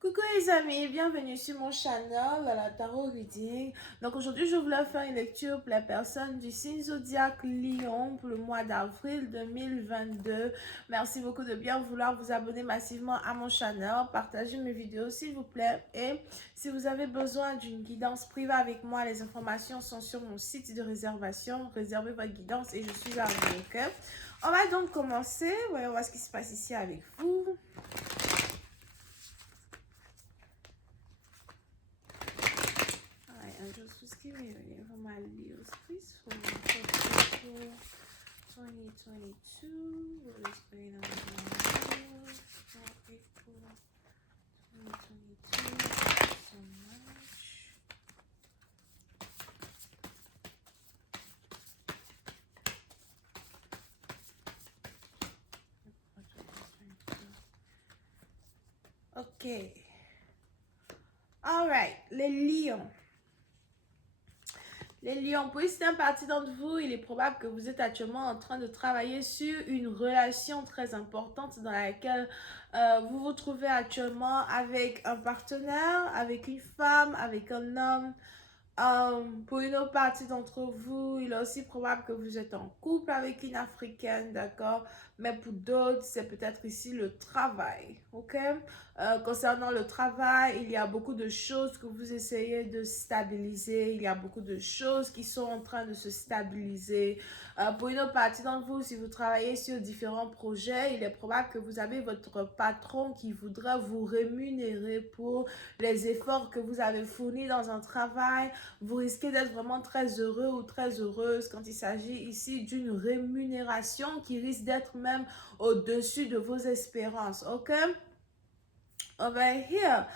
Coucou les amis, bienvenue sur mon channel, la Tarot Reading. Donc aujourd'hui, je voulais faire une lecture pour les personnes du signe zodiaque Lion pour le mois d'avril 2022. Merci beaucoup de bien vouloir vous abonner massivement à mon channel, partager mes vidéos s'il vous plaît. Et si vous avez besoin d'une guidance privée avec moi, les informations sont sur mon site de réservation. Réservez votre guidance et je suis là pour vous, ok? On va donc commencer. Voyons voir ce qui se passe ici avec vous. I just was giving you for my Leos, please, for 2022. What is going on with my Leos for April 2022? So much. Ok. Alright, les lions. Les lions, pour certaines partie d'entre vous, il est probable que vous êtes actuellement en train de travailler sur une relation très importante dans laquelle vous vous trouvez actuellement avec un partenaire, avec une femme, avec un homme. Pour une autre partie d'entre vous, il est aussi probable que vous êtes en couple avec une Africaine, d'accord? Mais pour d'autres, c'est peut-être ici le travail, ok? Concernant le travail, il y a beaucoup de choses que vous essayez de stabiliser. Il y a beaucoup de choses qui sont en train de se stabiliser. Pour une autre partie d'entre vous, si vous travaillez sur différents projets, il est probable que vous avez votre patron qui voudra vous rémunérer pour les efforts que vous avez fournis dans un travail. Vous risquez d'être vraiment très heureux ou très heureuse quand il s'agit ici d'une rémunération qui risque d'être même au-dessus de vos espérances, ok? Over here.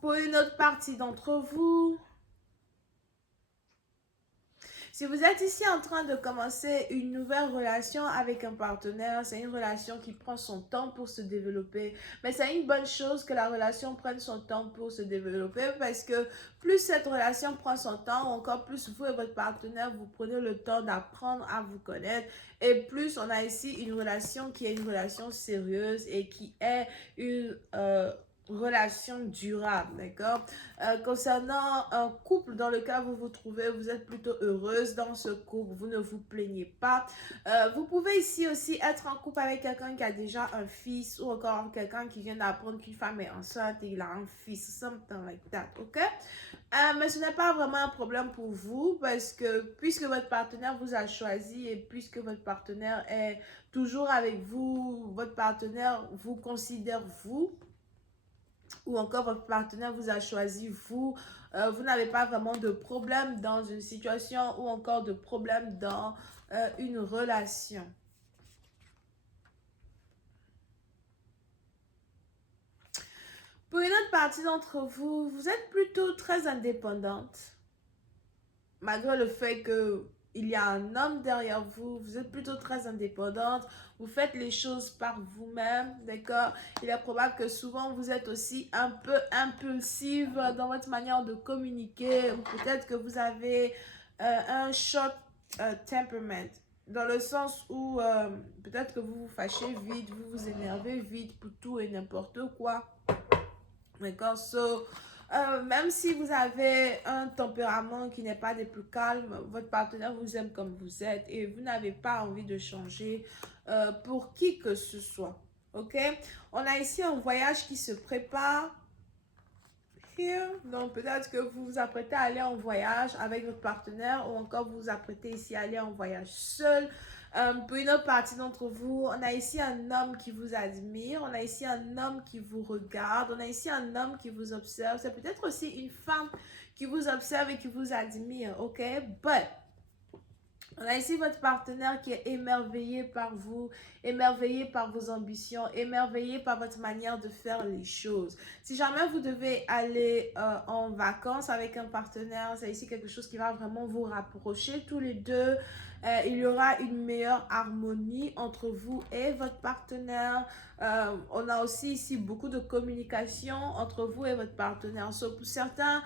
Pour une autre partie d'entre vous, si vous êtes ici en train de commencer une nouvelle relation avec un partenaire, c'est une relation qui prend son temps pour se développer. Mais c'est une bonne chose que la relation prenne son temps pour se développer parce que plus cette relation prend son temps, ou encore plus vous et votre partenaire, vous prenez le temps d'apprendre à vous connaître. Et plus on a ici une relation qui est une relation sérieuse et qui est une relation durable, d'accord? Concernant un couple dans lequel vous vous trouvez, vous êtes plutôt heureuse dans ce couple, vous ne vous plaignez pas. Vous pouvez ici aussi être en couple avec quelqu'un qui a déjà un fils ou encore quelqu'un qui vient d'apprendre qu'une femme est enceinte et il a un fils, something like that, ok? Mais ce n'est pas vraiment un problème pour vous parce que puisque votre partenaire vous a choisi et puisque votre partenaire est toujours avec vous, votre partenaire vous considère vous, ou encore votre partenaire vous a choisi, vous n'avez pas vraiment de problème dans une situation ou encore de problème dans une relation. Pour une autre partie d'entre vous, vous êtes plutôt très indépendante. Malgré le fait que il y a un homme derrière vous, vous êtes plutôt très indépendante, vous faites les choses par vous-même, d'accord? Il est probable que souvent vous êtes aussi un peu impulsive dans votre manière de communiquer, ou peut-être que vous avez un short temperament, dans le sens où peut-être que vous vous fâchez vite, vous vous énervez vite pour tout et n'importe quoi, d'accord? Même si vous avez un tempérament qui n'est pas des plus calmes, votre partenaire vous aime comme vous êtes et vous n'avez pas envie de changer pour qui que ce soit. Ok? On a ici un voyage qui se prépare. Here. Donc peut-être que vous vous apprêtez à aller en voyage avec votre partenaire ou encore vous vous apprêtez ici à aller en voyage seul. Pour une autre partie d'entre vous, on a ici un homme qui vous admire, on a ici un homme qui vous regarde, on a ici un homme qui vous observe. C'est peut-être aussi une femme qui vous observe et qui vous admire, ok? But on a ici votre partenaire qui est émerveillé par vous, émerveillé par vos ambitions, émerveillé par votre manière de faire les choses. Si jamais vous devez aller en vacances avec un partenaire, c'est ici quelque chose qui va vraiment vous rapprocher tous les deux. Il y aura une meilleure harmonie entre vous et votre partenaire. On a aussi ici beaucoup de communication entre vous et votre partenaire. So, pour certains,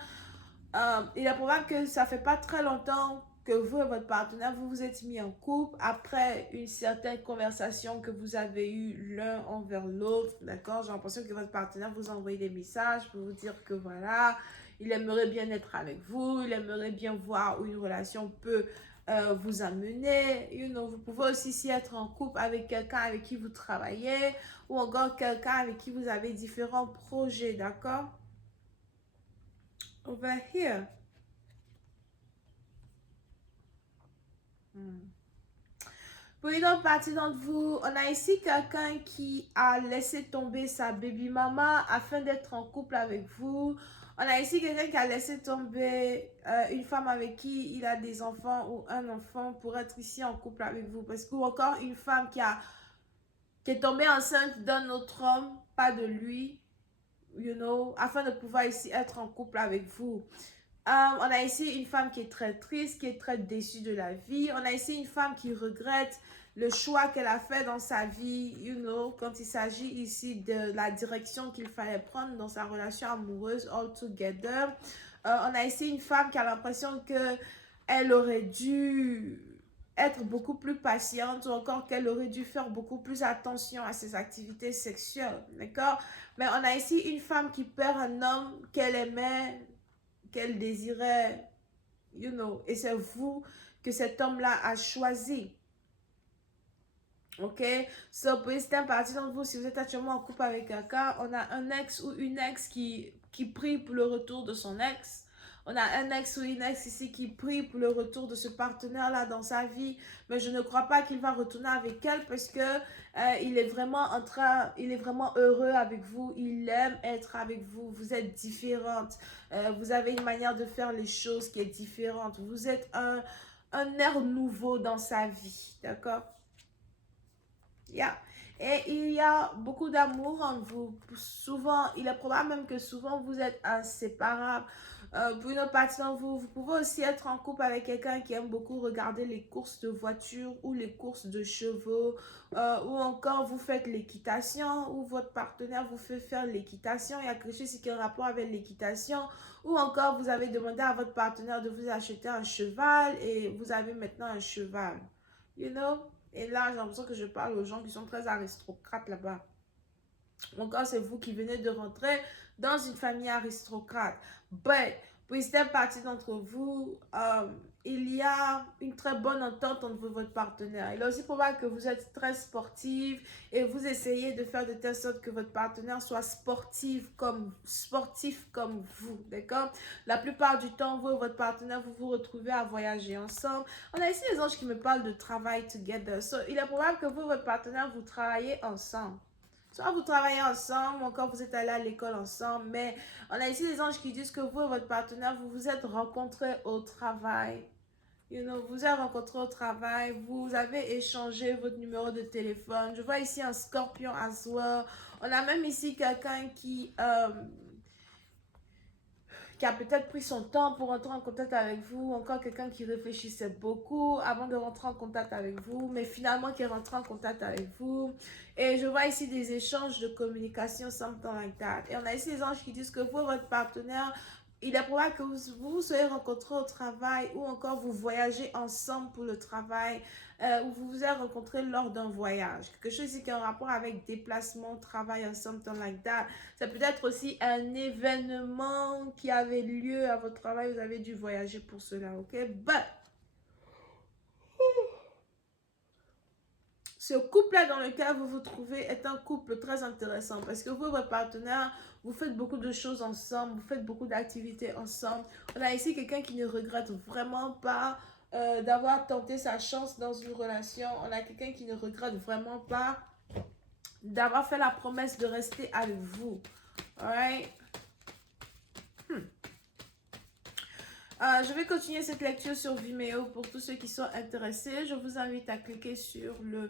il est probable que ça fait pas très longtemps que vous et votre partenaire, vous vous êtes mis en couple après une certaine conversation que vous avez eue l'un envers l'autre, d'accord? J'ai l'impression que votre partenaire vous a envoyé des messages pour vous dire que voilà, il aimerait bien être avec vous, il aimerait bien voir où une relation peut vous amener. Vous pouvez aussi s'y être en couple avec quelqu'un avec qui vous travaillez ou encore quelqu'un avec qui vous avez différents projets, d'accord? Over here. Pour une autre partie d'entre vous, on a ici quelqu'un qui a laissé tomber sa baby mama afin d'être en couple avec vous. On a ici quelqu'un qui a laissé tomber une femme avec qui il a des enfants ou un enfant pour être ici en couple avec vous. Parce que, ou encore une femme qui est tombée enceinte d'un autre homme, pas de lui, afin de pouvoir ici être en couple avec vous. On a ici une femme qui est très triste, qui est très déçue de la vie. On a ici une femme qui regrette le choix qu'elle a fait dans sa vie, quand il s'agit ici de la direction qu'il fallait prendre dans sa relation amoureuse all together. On a ici une femme qui a l'impression qu'elle aurait dû être beaucoup plus patiente ou encore qu'elle aurait dû faire beaucoup plus attention à ses activités sexuelles, d'accord? Mais on a ici une femme qui perd un homme qu'elle aimait, qu'elle désirait, et c'est vous que cet homme-là a choisi. Ok? So, pour certains partie d'entre vous, si vous êtes actuellement en couple avec quelqu'un, on a un ex ou une ex qui prie pour le retour de son ex. On a un ex ou une ex ici qui prie pour le retour de ce partenaire-là dans sa vie. Mais je ne crois pas qu'il va retourner avec elle parce que il est vraiment heureux avec vous. Il aime être avec vous. Vous êtes différentes. Vous avez une manière de faire les choses qui est différente. Vous êtes un air nouveau dans sa vie. D'accord? Yeah. Et il y a beaucoup d'amour en vous. Souvent, il est probable même que souvent vous êtes inséparables. Pour une autre partie d'entre vous, vous pouvez aussi être en couple avec quelqu'un qui aime beaucoup regarder les courses de voitures ou les courses de chevaux, ou encore vous faites l'équitation, ou votre partenaire vous fait faire l'équitation. Il y a quelque chose qui a un rapport avec l'équitation, ou encore vous avez demandé à votre partenaire de vous acheter un cheval et vous avez maintenant un cheval. You know? Et là, j'ai l'impression que je parle aux gens qui sont très aristocrates là-bas. Encore, c'est vous qui venez de rentrer dans une famille aristocrate. But, pour certaines partie d'entre vous, il y a une très bonne entente entre votre partenaire. Il est aussi probable que vous êtes très sportive et vous essayez de faire de telle sorte que votre partenaire soit sportif comme vous, d'accord? La plupart du temps, vous et votre partenaire, vous vous retrouvez à voyager ensemble. On a ici les anges qui me parlent de travail together. So, il est probable que vous et votre partenaire, vous travaillez ensemble. Soit vous travaillez ensemble, ou encore vous êtes allés à l'école ensemble, mais on a ici des anges qui disent que vous et votre partenaire, vous vous êtes rencontrés au travail. Vous êtes rencontrés au travail, vous avez échangé votre numéro de téléphone. Je vois ici un scorpion as well. On a même ici quelqu'un qui a peut-être pris son temps pour rentrer en contact avec vous, encore quelqu'un qui réfléchissait beaucoup avant de rentrer en contact avec vous, mais finalement qui est rentré en contact avec vous. Et je vois ici des échanges de communication, something like that. Et on a ici des anges qui disent que vous, votre partenaire, il est probable que vous vous soyez rencontrés au travail ou encore vous voyagez ensemble pour le travail, ou vous vous êtes rencontrés lors d'un voyage. Quelque chose qui a un rapport avec déplacement, travail, something like that. Ça peut être aussi un événement qui avait lieu à votre travail. Vous avez dû voyager pour cela, ok? But, ce couple-là dans lequel vous vous trouvez est un couple très intéressant parce que vous et votre partenaire, vous faites beaucoup de choses ensemble, vous faites beaucoup d'activités ensemble. On a ici quelqu'un qui ne regrette vraiment pas d'avoir tenté sa chance dans une relation. On a quelqu'un qui ne regrette vraiment pas d'avoir fait la promesse de rester avec vous. Alright? Je vais continuer cette lecture sur Vimeo pour tous ceux qui sont intéressés. Je vous invite à cliquer sur le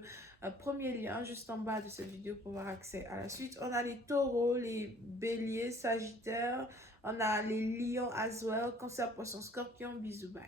premier lien juste en bas de cette vidéo pour avoir accès à la suite. On a les taureaux, les béliers, sagittaires, on a les lions as well, cancer, poisson, scorpion, bisous, bye.